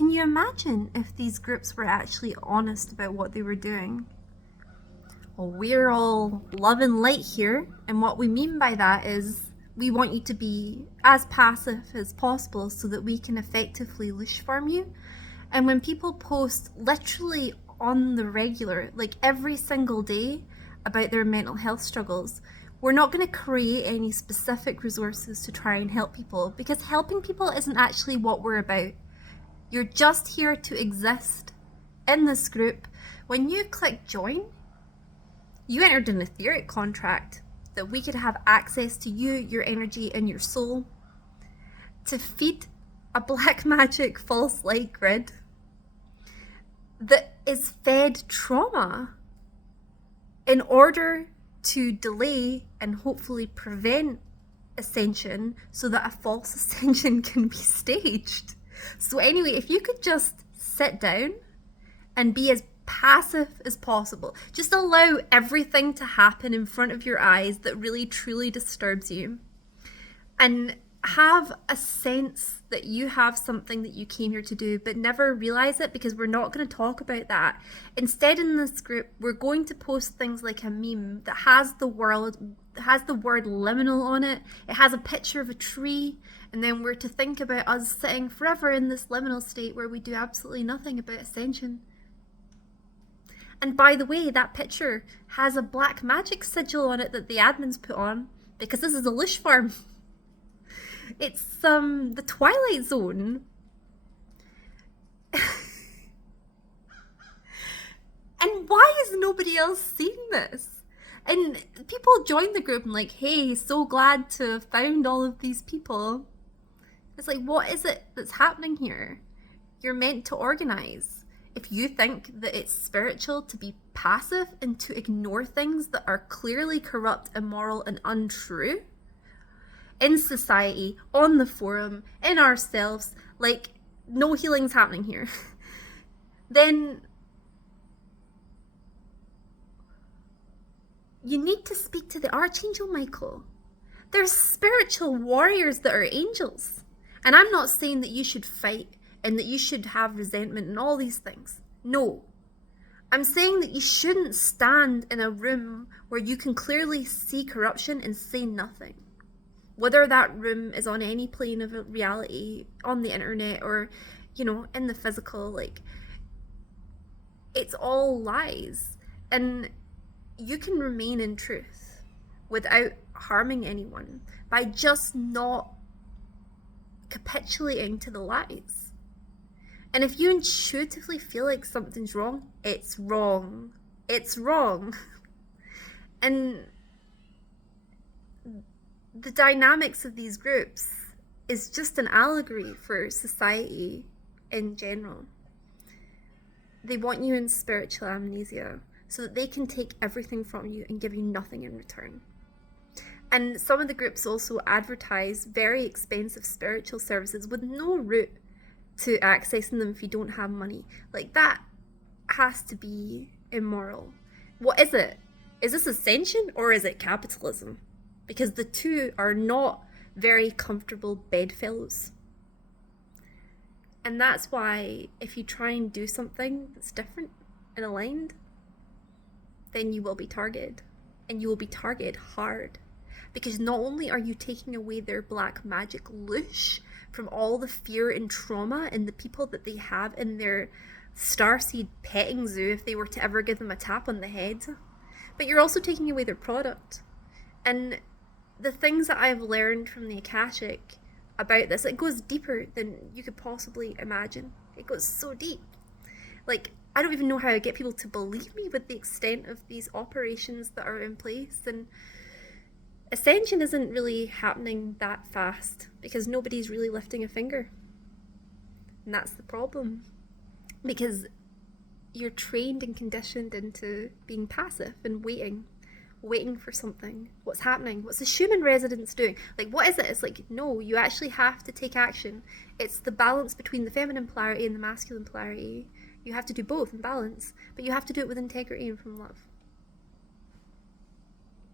Can you imagine if these groups were actually honest about what they were doing? Well, we're all love and light here, and what we mean by that is we want you to be as passive as possible so that we can effectively leash farm you. And when people post literally on the regular, like every single day, about their mental health struggles, we're not going to create any specific resources to try and help people, because helping people isn't actually what we're about. You're just here to exist in this group. When you click join, you entered an etheric contract that we could have access to you, your energy, and your soul to feed a black magic false light grid that is fed trauma in order to delay and hopefully prevent ascension so that a false ascension can be staged. So anyway, if you could just sit down and be as passive as possible, just allow everything to happen in front of your eyes that really truly disturbs you, and have a sense that you have something that you came here to do, but never realize it, because we're not going to talk about that. Instead, in this group, we're going to post things like a meme that has the word liminal on it. It has a picture of a tree, and then we're to think about us sitting forever in this liminal state where we do absolutely nothing about ascension. And by the way, that picture has a black magic sigil on it that the admins put on, because this is a Lish farm. It's the Twilight Zone. And why is nobody else seeing this? And people join the group and like, hey, so glad to have found all of these people. It's like, what is it that's happening here? You're meant to organize. If you think that it's spiritual to be passive and to ignore things that are clearly corrupt, immoral, and untrue, in society, on the forum, in ourselves, like no healing's happening here, then you need to speak to the Archangel Michael. There's spiritual warriors that are angels. And I'm not saying that you should fight and that you should have resentment and all these things. No. I'm saying that you shouldn't stand in a room where you can clearly see corruption and say nothing. Whether that room is on any plane of reality, on the internet, or, you know, in the physical, like, it's all lies. And you can remain in truth without harming anyone by just not capitulating to the lies. And if you intuitively feel like something's wrong, it's wrong. It's wrong. And the dynamics of these groups is just an allegory for society in general. They want you in spiritual amnesia so that they can take everything from you and give you nothing in return. And some of the groups also advertise very expensive spiritual services with no route to accessing them if you don't have money. Like, that has to be immoral. What is it? Is this ascension or is it capitalism? Because the two are not very comfortable bedfellows. And that's why if you try and do something that's different and aligned, then you will be targeted. And you will be targeted hard. Because not only are you taking away their black magic loosh from all the fear and trauma and the people that they have in their starseed petting zoo if they were to ever give them a tap on the head, but you're also taking away their product. And the things that I've learned from the Akashic about this, it goes deeper than you could possibly imagine. It goes so deep. Like, I don't even know how I get people to believe me with the extent of these operations that are in place. And ascension isn't really happening that fast because nobody's really lifting a finger. And that's the problem. Because you're trained and conditioned into being passive and waiting for something. What's happening? What's the Schumann resonance doing? Like, what is it? It's like, no, you actually have to take action. It's the balance between the feminine polarity and the masculine polarity. You have to do both in balance, but you have to do it with integrity and from love.